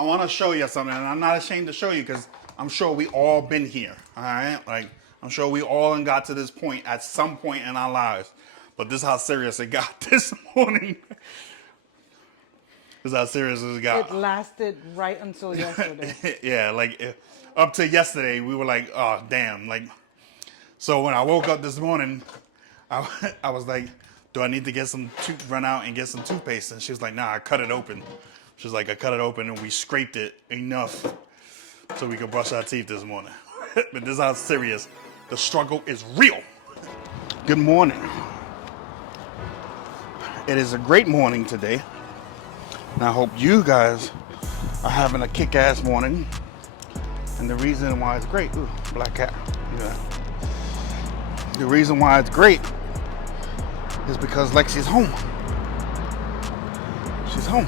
I want to show you something, and I'm not ashamed to show you because I'm sure we all been here. All right, like I'm sure we all got to this point at some point in our lives. But this is how serious it got this morning. This is how serious it got. It lasted right until yesterday. Yeah, like up to yesterday, we were like, oh damn, like. So when I woke up this morning, I was like, do I need to run out and get some toothpaste? And she was like, nah, I cut it open. She was like, I cut it open and we scraped it enough so we could brush our teeth this morning. But this is how serious the struggle is real. Good morning. It is a great morning today. And I hope you guys are having a kick-ass morning. And the reason why it's great, ooh, black cat, yeah. The reason why it's great is because Lexi's home. She's home.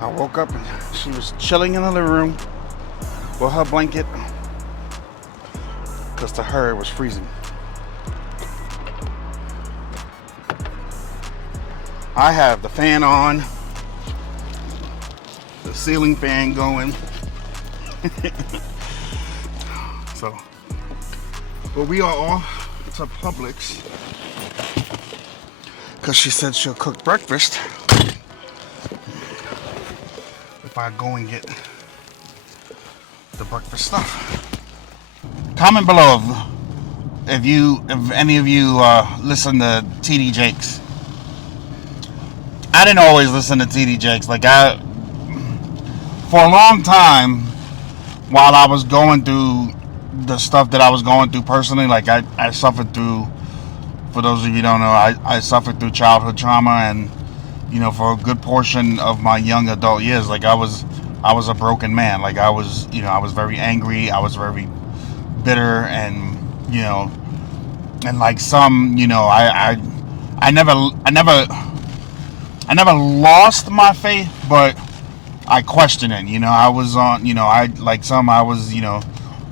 I woke up and she was chilling in the living room with her blanket because to her it was freezing. I have the fan on, the ceiling fan going. So, but we are off to Publix because she said she'll cook breakfast if I go and get the breakfast stuff. Comment below if any of you listen to TD Jakes. I didn't always listen to TD Jakes. Like for a long time, while I was going through the stuff that I was going through personally, like I suffered through, for those of you who don't know, I suffered through childhood trauma, and you know, for a good portion of my young adult years, like I was a broken man. Like I was very angry, I was very bitter, and you know, and like some, you know, I never lost my faith, but I questioned it. You know, I was on, you know, I was, you know,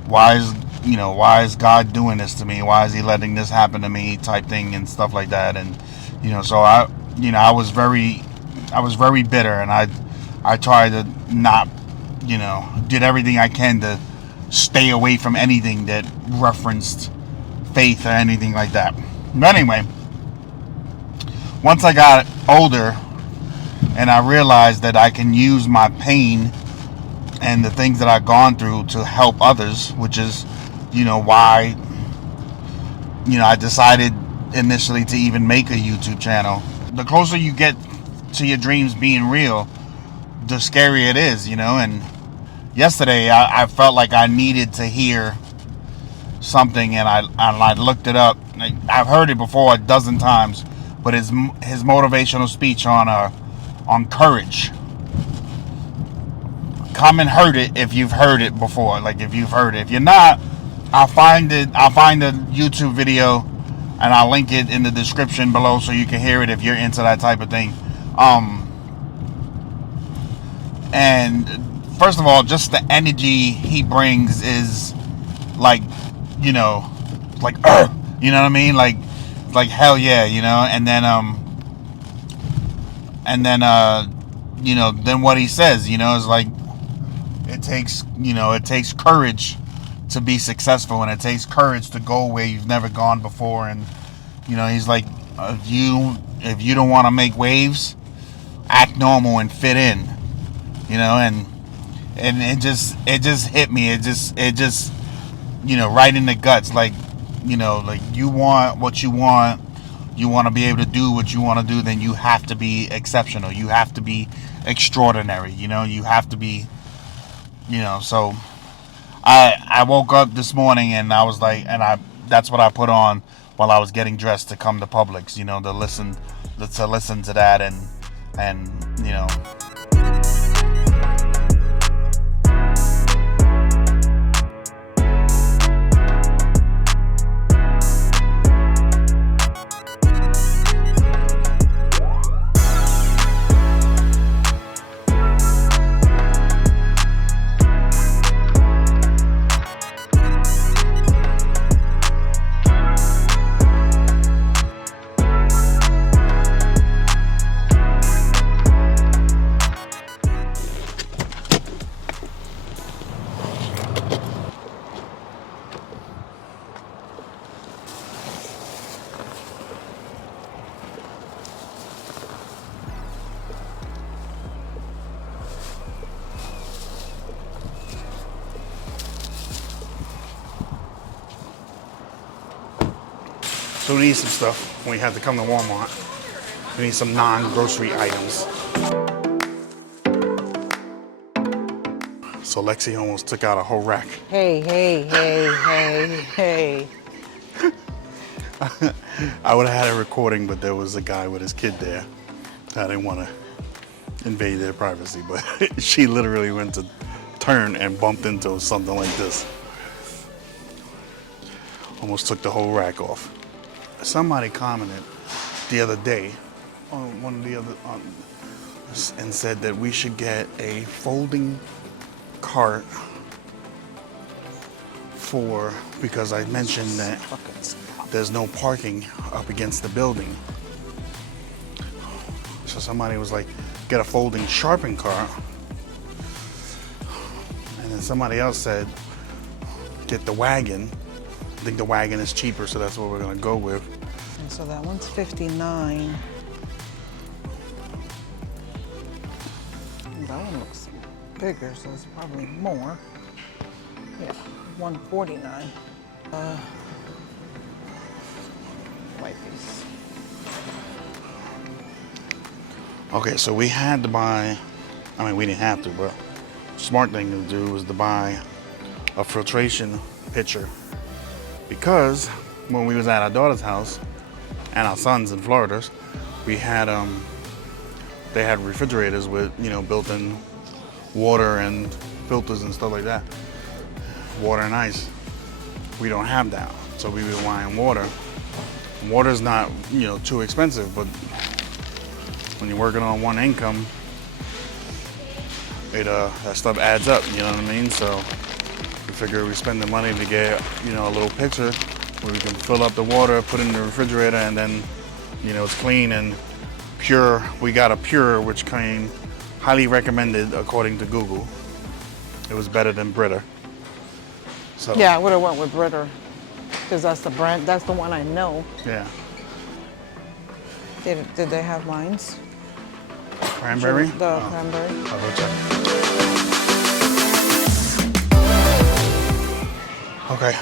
why is God doing this to me? Why is he letting this happen to me? Type thing and stuff like that. And, you know, so I was very bitter, and I tried to not, you know, did everything I can to stay away from anything that referenced faith or anything like that. But anyway, once I got older and I realized that I can use my pain and the things that I've gone through to help others, which is, you know, why, you know, I decided initially to even make a YouTube channel. The closer you get to your dreams being real, the scarier it is, you know. And yesterday I felt like I needed to hear something, and I looked it up. I've heard it before a dozen times, but his motivational speech on courage. Come and heard it if you've heard it before. Like if you've heard it. If you're not, I'll find the YouTube video and I'll link it in the description below so you can hear it if you're into that type of thing. And first of all, just the energy he brings is like, you know, like you know what I mean? Like hell yeah, you know. And then you know, then what he says, you know, is like, it takes courage to be successful, and it takes courage to go where you've never gone before. And you know, he's like, if you don't want to make waves, act normal and fit in, you know. And it just hit me. It just you know, right in the guts. Like, you know, like you want what you want to be able to do what you want to do, then you have to be exceptional. You have to be extraordinary, you know. You have to be, you know. So I woke up this morning and I was like, and that's what I put on while I was getting dressed to come to Publix, you know, to listen to that, and you know. So we need some stuff when we had to come to Walmart. We need some non-grocery items. So Lexi almost took out a whole rack. Hey, hey, hey, hey, hey. I would have had a recording, but there was a guy with his kid there. I didn't want to invade their privacy, but she literally went to turn and bumped into something like this. Almost took the whole rack off. Somebody commented the other day on one of the other and said that we should get a folding cart because I mentioned that there's no parking up against the building. So somebody was like, get a folding sharpen cart. And then somebody else said, get the wagon. I think the wagon is cheaper, so that's what we're gonna go with. And so that one's 59. That one looks bigger, so it's probably more. Yeah, 149. White piece. Okay, so we had to buy, I mean, we didn't have to, but smart thing to do was to buy a filtration pitcher, because when we was at our daughter's house and our son's in Florida's, we had they had refrigerators with, you know, built-in water and filters and stuff like that, water and ice. We don't have that, so we were buying water. Water's not, you know, too expensive, but when you're working on one income, that stuff adds up, you know what I mean? So we figure we spend the money to get, you know, a little pitcher where we can fill up the water, put it in the refrigerator, and then, you know, it's clean and pure. We got a pure, which came highly recommended according to Google. It was better than Brita. So Yeah, I would have went with Brita, because that's the brand. That's the one I know. yeah. Did they have mines? Cranberry? The cranberry. I'll go check. Okay,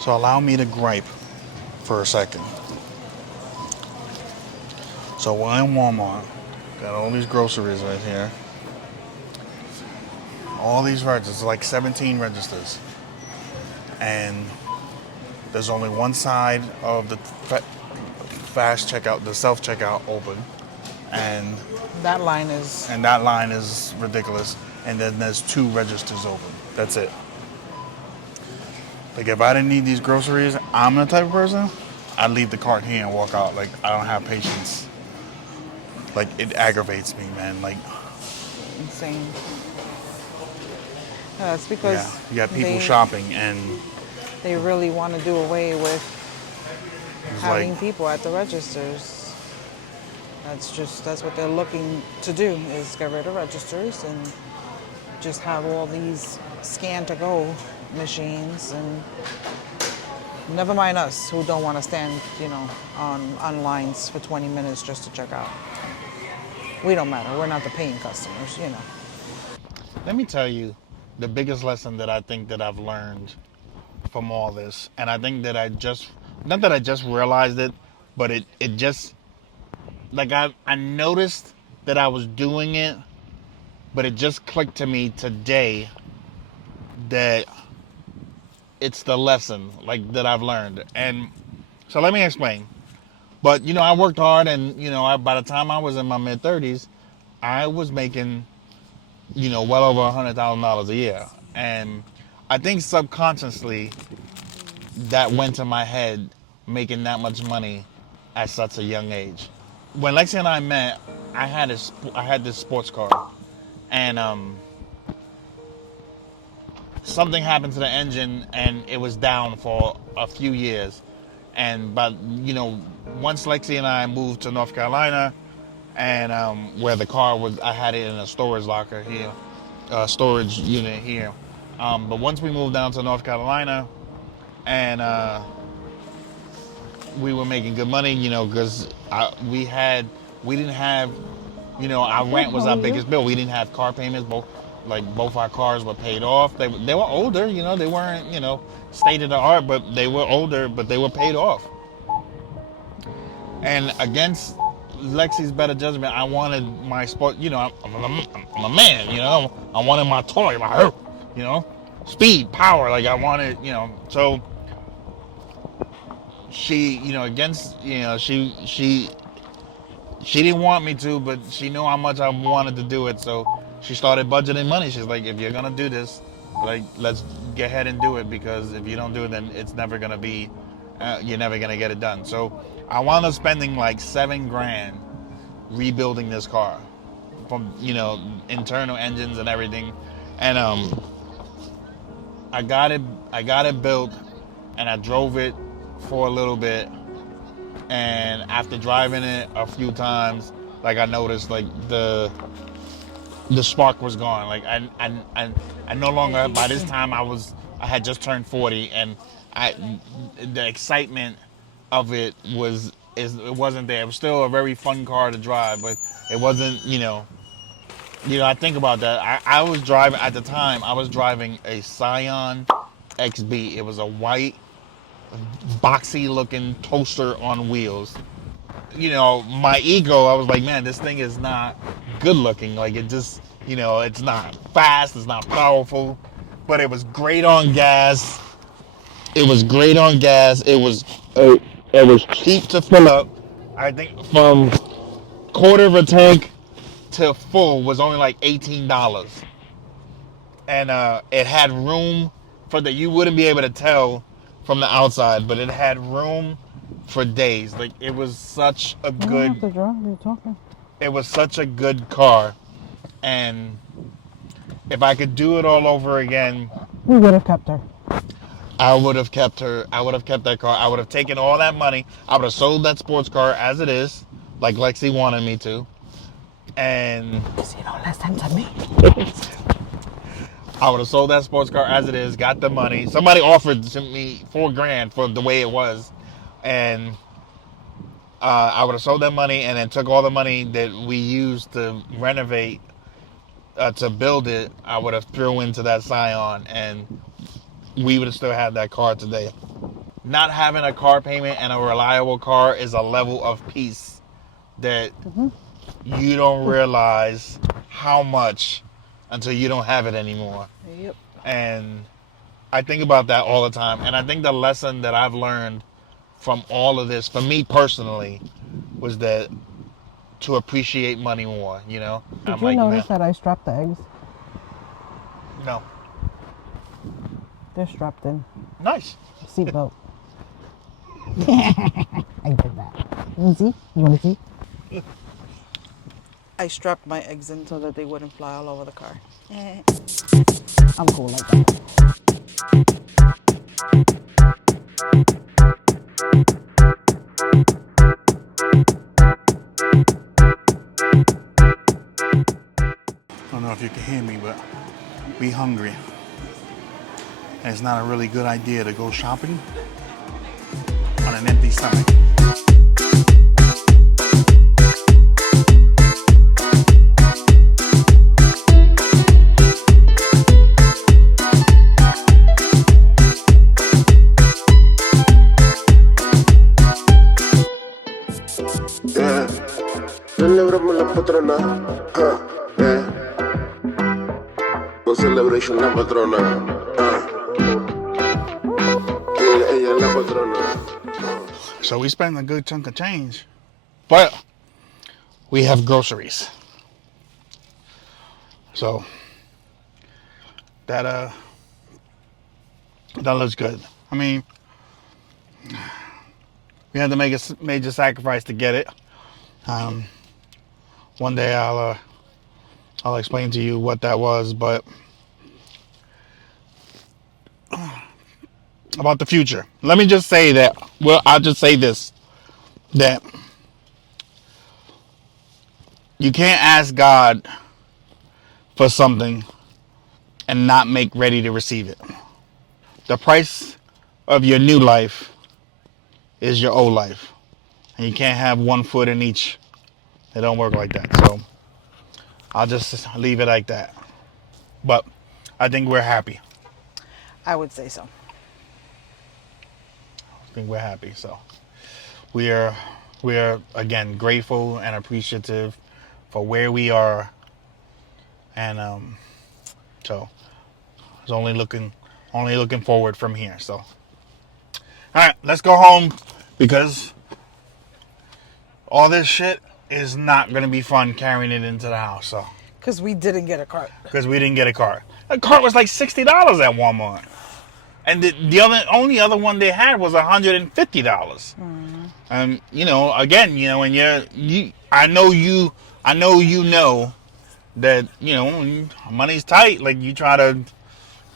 so allow me to gripe for a second. So we're in Walmart, got all these groceries right here. All these registers, like 17 registers. And there's only one side of the fast checkout, the self-checkout open. And That line is. that line is ridiculous. And then there's 2 registers open. That's it. Like if I didn't need these groceries, I'm the type of person, I'd leave the cart here and walk out. Like I don't have patience. Like it aggravates me, man. Like Insane. Yeah, that's because yeah, you got people shopping and they really want to do away with it's having like, people at the registers. That's what they're looking to do, is get rid of registers and just have all these scan to go machines, and never mind us who don't want to stand, you know, on lines for 20 minutes just to check out. We don't matter. We're not the paying customers, you know. let me tell you the biggest lesson that I think that I've learned from all this, and I think that not that I just realized it, but it just, like I noticed that I was doing it, but it just clicked to me today that it's the lesson, like, that I've learned. And so let me explain. But, you know, I worked hard, and, you know, by the time I was in my mid-30s, I was making, you know, well over $100,000 a year. And I think subconsciously that went to my head, making that much money at such a young age. When Lexi and I met, I had this sports car, and something happened to the engine, and it was down for a few years. And but you know, once Lexi and I moved to North Carolina, and where the car was, I had it in a storage locker here, storage unit here. But once we moved down to North Carolina, and we were making good money, you know, because we didn't have, you know, our rent was our biggest bill. We didn't have car payments. Both our cars were paid off. They were older, you know, they weren't, you know, state of the art, but they were older, but they were paid off. And against Lexi's better judgment, I wanted my sport. You know, I'm a man. You know, I wanted my toy, you know, speed, power. Like I wanted, you know. So she, you know, against, you know, she didn't want me to, but she knew how much I wanted to do it. So she started budgeting money. She's like, if you're gonna do this, like, let's get ahead and do it, because if you don't do it, then it's never gonna be, you're never gonna get it done. So I wound up spending like $7,000 rebuilding this car from, you know, internal engines and everything. And I got it built, and I drove it for a little bit. And after driving it a few times, like I noticed, like the spark was gone. Like I no longer, by this time I had just turned 40, and I the excitement of it it wasn't there. It was still a very fun car to drive, but it wasn't, I think about that. I was driving at the time. I was driving a Scion XB. It was a white, boxy looking toaster on wheels. My ego, I was like, man, this thing is not good looking. Like, it just, it's not fast, it's not powerful, but it was great on gas. It was great on gas. It was cheap to fill up. I think from quarter of a tank to full was only like $18. And it had room you wouldn't be able to tell from the outside, but it had room for days. Like, it was such a You don't have good to drive. You're talking. it was such a good car. And if I could do it all over again, We would have kept her. I would have kept her. I would have kept that car. I would have taken all that money. I would have sold that sports car as it is, like Lexi wanted me to. And Because you don't listen to me. I would have sold that sports car as it is, got the money. Somebody offered to me $4,000 for the way it was. And I would have sold that money, and then took all the money that we used to renovate, to build it. I would have threw into that Scion, and we would have still had that car today. Not having a car payment and a reliable car is a level of peace that you don't realize how much until you don't have it anymore. Yep. And I think about that all the time. And I think the lesson that I've learned from all of this, for me personally, was that to appreciate money more, Did I'm you like, notice man, that I strapped the eggs? no. They're strapped in. Nice. Seatbelt. I did that. You see? You want to see? I strapped my eggs in so that they wouldn't fly all over the car. I'm cool like that. I don't know if you can hear me, but we hungry. And it's not a really good idea to go shopping on an empty stomach. Yeah, celebramos la patrona. Yeah. No celebration la patrona. Ella es la patrona. So we spend a good chunk of change, but we have groceries. So that looks good. I mean, we had to make a major sacrifice to get it. One day I'll explain to you what that was, but about the future. Let me just say that, I'll just say this, that you can't ask God for something and not make ready to receive it. The price of your new life is your old life. And you can't have one foot in each. It don't work like that. So I'll just leave it like that. But I think we're happy. I would say so. I think we're happy. So we're we're again grateful and appreciative for where we are, and so it's only looking forward from here. So, all right, let's go home because all this shit is not gonna be fun carrying it into the house. So, Because we didn't get a cart. because we didn't get a cart. A cart was like $60 at Walmart, and the only other one they had was $150. And you know, again, you know, when I know you know that, you know, when money's tight, like you try to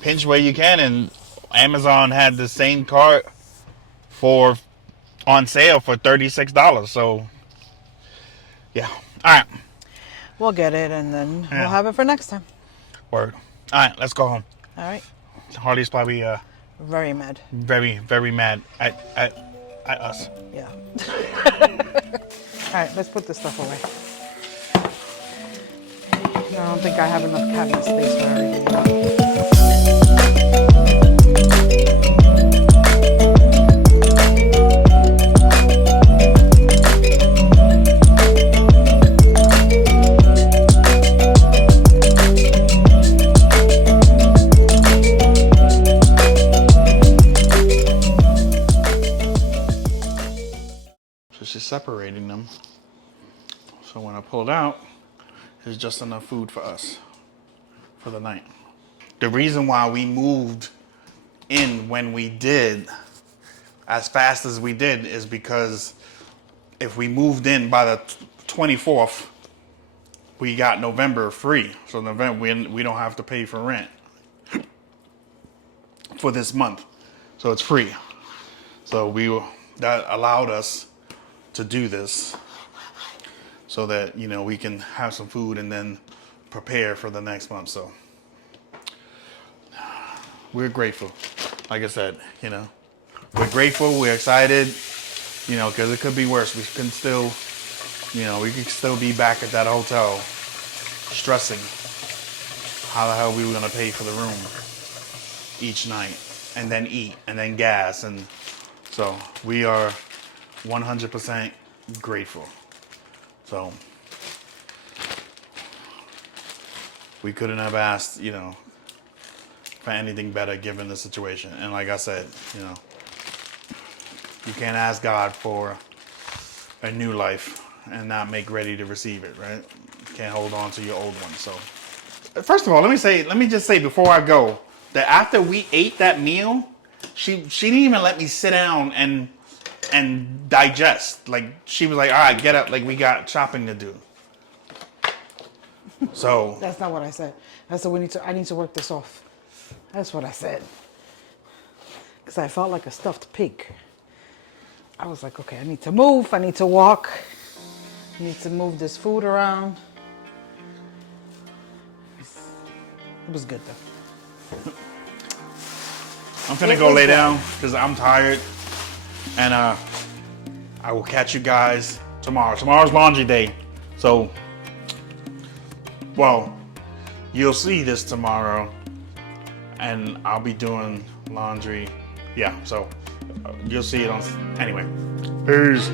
pinch where you can, and Amazon had the same cart on sale for $36. So yeah, all right, We'll get it, and then Yeah. we'll have it for next time. word. All right, let's go home. All right. Harley's probably Very mad. very, very mad at us. Yeah. All right, let's put this stuff away. I don't think I have enough cabinet space for everything. So she's separating them. So when I pulled out, there's just enough food for us for the night. The reason why we moved in when we did, as fast as we did, is because if we moved in by the 24th, we got November free. So November, we don't have to pay for rent for this month. So it's free. So that allowed us to do this so that, you know, we can have some food and then prepare for the next month. So we're grateful. Like I said, you know, we're grateful, we're excited, you know, because it could be worse. We could still be back at that hotel stressing how the hell we were going to pay for the room each night, and then eat, and then gas. And so we are 100% grateful. So we couldn't have asked, you know, for anything better given the situation. And like I said, you know, you can't ask God for a new life and not make ready to receive it, right? You can't hold on to your old one. So first of all, let me just say before I go that after we ate that meal, she didn't even let me sit down and digest. Like, she was like, all right, get up, like we got shopping to do. So That's not what I said. I said I need to work this off. That's what I said. Because I felt like a stuffed pig. I was like, okay, I need to move, I need to walk, I need to move this food around. It was good though. I'm gonna go lay down because I'm tired, and I will catch you guys tomorrow. Tomorrow's laundry day, so, well, you'll see this tomorrow, and I'll be doing laundry. Yeah, so you'll see it on. Anyway, peace.